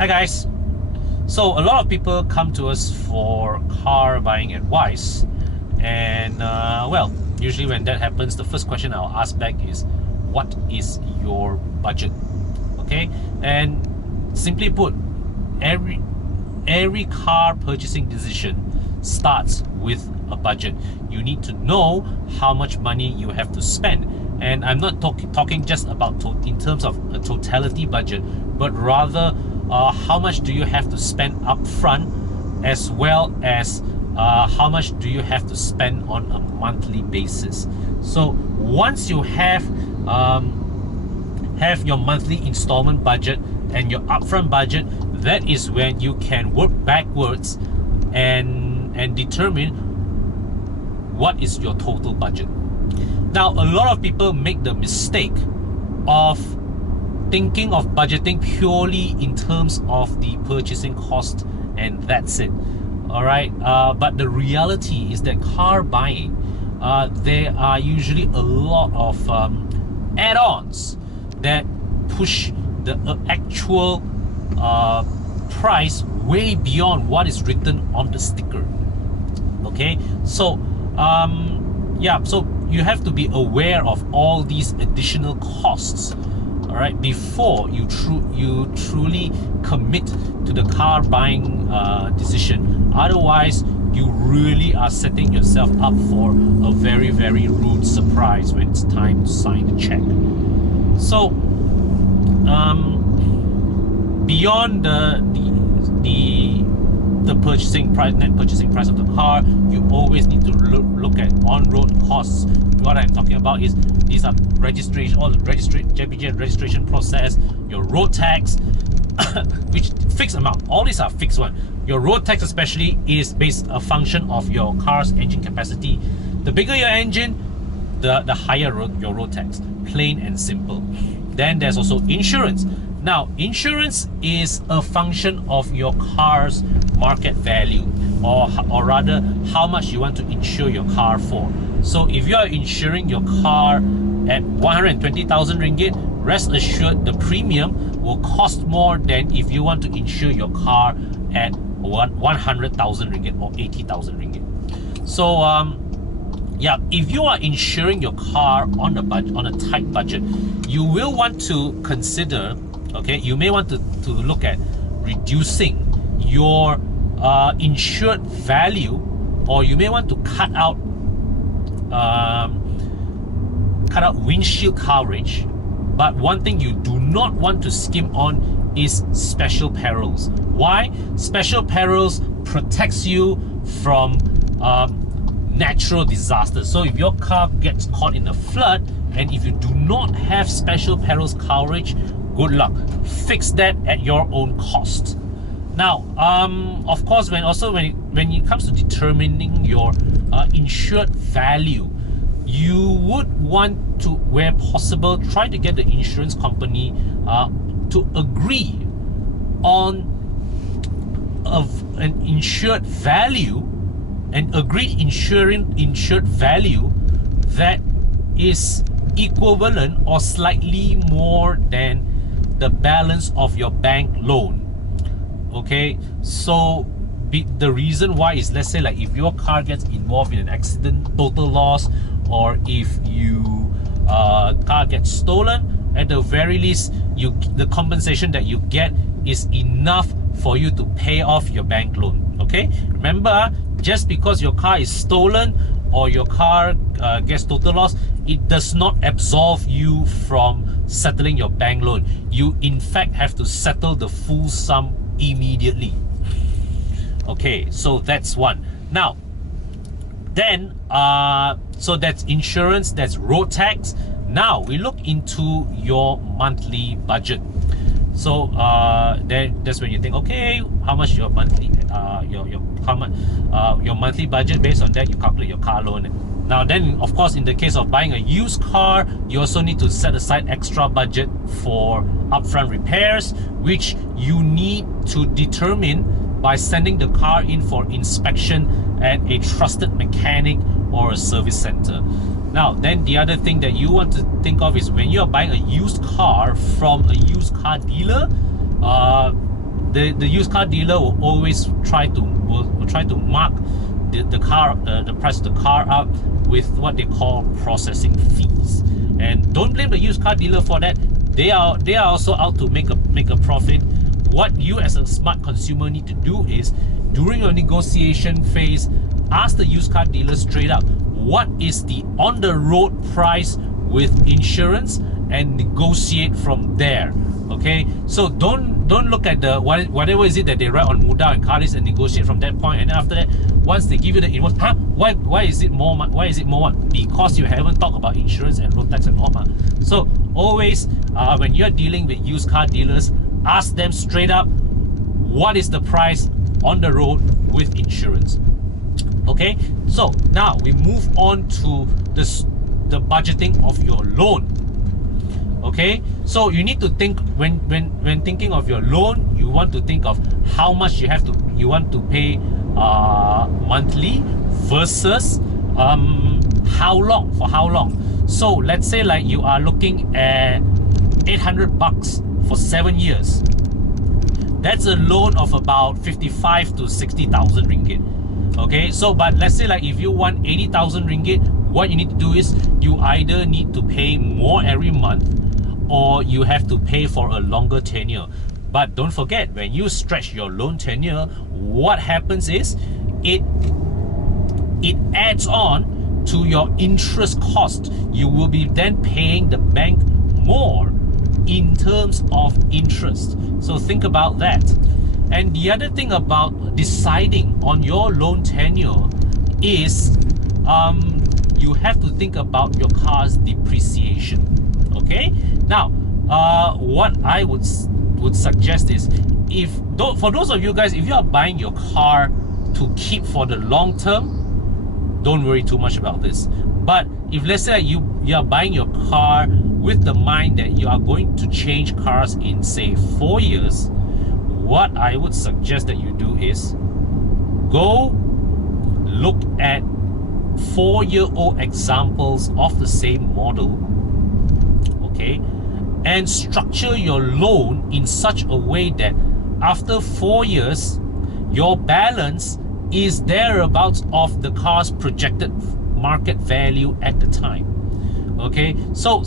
Hi guys. So a lot of people come to us for car buying advice, and well, usually when that happens, the first question I'll ask back is, what is your budget? Okay, and simply put, every car purchasing decision starts with a budget. You need to know how much money you have to spend, and I'm not talking just about in terms of a totality budget, but rather how much do you have to spend up front, as well as how much do you have to spend on a monthly basis. So once you have your monthly installment budget and your upfront budget, that is when you can work backwards and determine what is your total budget. Now, a lot of people make the mistake of thinking of budgeting purely in terms of the purchasing cost, and that's it. All right, but the reality is that car buying, there are usually a lot of add-ons that push the actual price way beyond what is written on the sticker. Okay, so yeah, so you have to be aware of all these additional costs, all right, before you truly commit to the car buying decision. Otherwise, you really are setting yourself up for a very, very rude surprise when it's time to sign the check. So beyond the purchasing price, net purchasing price of the car, you always need to look at on-road costs. What I'm talking about is these are registration, all the JPG registration process, your road tax, which fixed amount. All these are fixed one. Your road tax especially is based a function of your car's engine capacity. The bigger your engine, the higher your road tax. Plain and simple. Then there's also insurance. Now, insurance is a function of your car's market value, or rather how much you want to insure your car for. So if you are insuring your car at 120,000 ringgit, rest assured the premium will cost more than if you want to insure your car at 100,000 ringgit or 80,000 ringgit. So yeah, if you are insuring your car on a tight budget, you will want to consider, okay, you may want to look at reducing your insured value, or you may want to cut out windshield coverage. But one thing you do not want to skim on is special perils. Why? Special perils protects you from natural disasters. So if your car gets caught in a flood, and if you do not have special perils coverage, good luck. Fix that at your own cost. Now, of course, when it comes to determining your insured value, you would want to, where possible, try to get the insurance company to agree on an insured value, an agreed insured value that is equivalent or slightly more than the balance of your bank loan. Okay, so the reason why is, let's say, like if your car gets involved in an accident, total loss, or if you car gets stolen, at the very least, the compensation that you get is enough for you to pay off your bank loan. Okay, remember, just because your car is stolen or your car gets total loss, it does not absolve you from settling your bank loan. You in fact have to settle the full sum immediately. Okay, so that's one. Now then, so that's insurance, that's road tax. Now we look into your monthly budget. So that's when you think, okay, how much your monthly your monthly budget. Based on that, you calculate your car loan. Now then, of course, in the case of buying a used car, you also need to set aside extra budget for upfront repairs, which you need to determine by sending the car in for inspection at a trusted mechanic or a service center. Now then, the other thing that you want to think of is when you're buying a used car from a used car dealer, the used car dealer will always try to mark the price of the car up with what they call processing fees. And don't blame the used car dealer for that. They are also out to make a profit. What you as a smart consumer need to do is, during your negotiation phase, ask the used car dealer straight up, what is the on the road price with insurance, and negotiate from there. Okay, so don't look at the whatever is it that they write on Muda and Carlist and negotiate from that point. And after that, once they give you the invoice, why is it more? Why is it more? Because you haven't talked about insurance and road tax and all. So always, when you're dealing with used car dealers, ask them straight up, what is the price on the road with insurance? Okay, so now we move on to the budgeting of your loan. Okay, so you need to think, when thinking of your loan, you want to think of how much you want to pay monthly versus how long, for how long. So let's say like you are looking at $800 for 7 years. That's a loan of about 55 to 60,000 ringgit. Okay, so but let's say like if you want 80,000 ringgit, what you need to do is you either need to pay more every month, or you have to pay for a longer tenure. But don't forget, when you stretch your loan tenure, what happens is it adds on to your interest cost. You will be then paying the bank more in terms of interest. So think about that. And the other thing about deciding on your loan tenure is you have to think about your car's depreciation. Okay, now what I would suggest is, for those of you guys, if you are buying your car to keep for the long term, don't worry too much about this. But if let's say you are buying your car with the mind that you are going to change cars in say 4 years, what I would suggest that you do is go look at 4-year-old examples of the same model, okay, and structure your loan in such a way that after 4 years, your balance is thereabouts of the car's projected market value at the time. Okay, so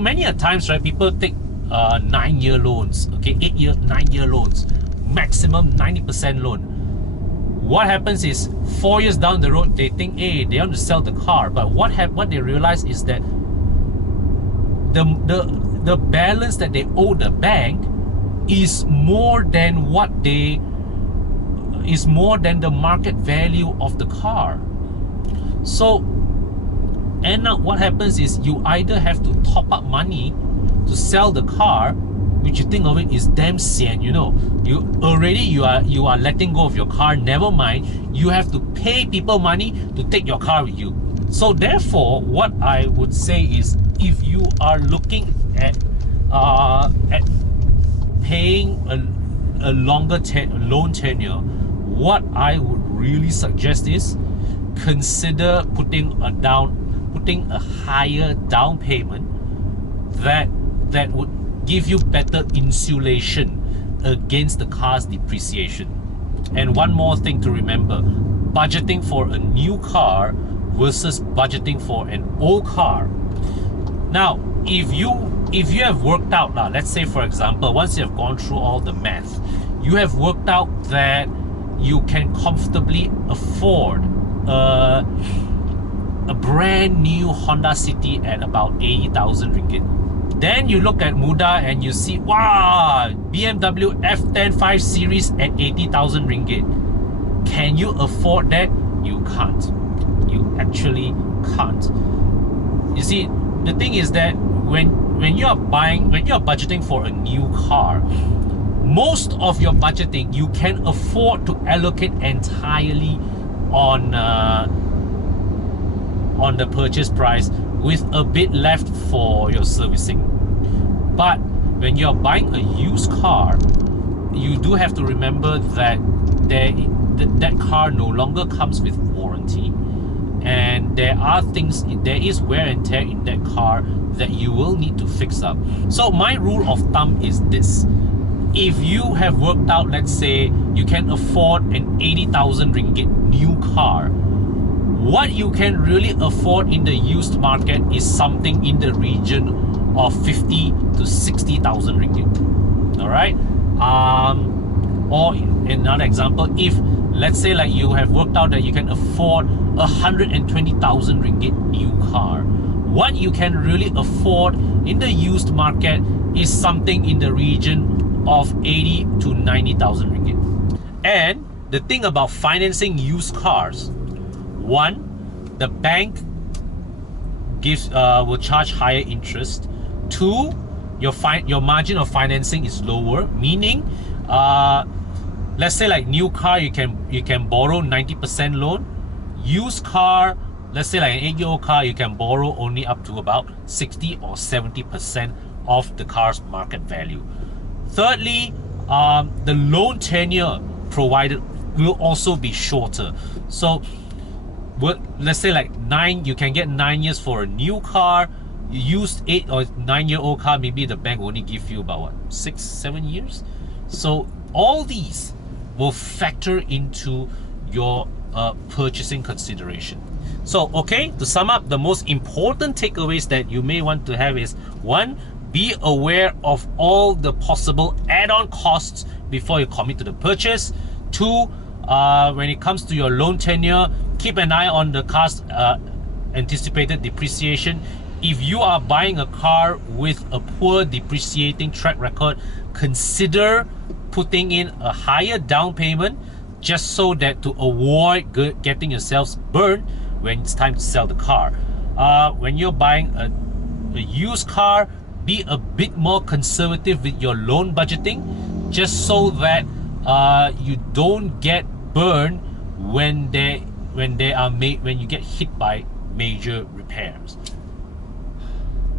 many a times, right, people take 9-year loans, okay, 9-year loans, maximum 90% loan. What happens is 4 years down the road, they think, hey, they want to sell the car, but what they realize is that the balance that they owe the bank is more than the market value of the car. So, and now what happens is you either have to top up money to sell the car, which you think of it is damn sian, you know. You are letting go of your car. Never mind, you have to pay people money to take your car with you. So therefore, what I would say is, if you are looking at paying a longer loan tenure, what I would really suggest is consider putting a higher down payment that would give you better insulation against the car's depreciation. And one more thing to remember, budgeting for a new car versus budgeting for an old car. Now, if you have worked out, let's say for example, once you have gone through all the math, you have worked out that you can comfortably afford a brand new Honda City at about 80,000 ringgit. Then you look at Muda and you see, wow, BMW F10 5 Series at 80,000 ringgit. Can you afford that? You can't. You actually can't. You see, the thing is that when you are budgeting for a new car, most of your budgeting you can afford to allocate entirely on the purchase price, with a bit left for your servicing. But when you're buying a used car, you do have to remember that that car no longer comes with warranty, and there is wear and tear in that car that you will need to fix up. So my rule of thumb is this: if you have worked out, let's say you can afford an 80,000 ringgit new car, what you can really afford in the used market is something in the region of 50 to 60,000 ringgit. All right. Or another example, if let's say like you have worked out that you can afford 120,000 ringgit new car, what you can really afford in the used market is something in the region of 80 to 90,000 ringgit. And the thing about financing used cars, one, the bank will charge higher interest. Two, your margin of financing is lower, meaning let's say like new car you can borrow 90% loan. Used car, let's say like an 8-year-old car, you can borrow only up to about 60 or 70% of the car's market value. Thirdly, the loan tenure provided will also be shorter. So let's say like you can get 9 years for a new car. Used 8 or 9-year-old car, maybe the bank will only give you about what, 6-7 years. So all these will factor into your purchasing consideration. So okay, to sum up, the most important takeaways that you may want to have is, one, be aware of all the possible add-on costs before you commit to the purchase. Two, when it comes to your loan tenure, keep an eye on the car's anticipated depreciation. If you are buying a car with a poor depreciating track record, consider putting in a higher down payment just so that to avoid getting yourselves burned when it's time to sell the car. When you're buying a used car, be a bit more conservative with your loan budgeting, just so that you don't get burned when you get hit by major repairs.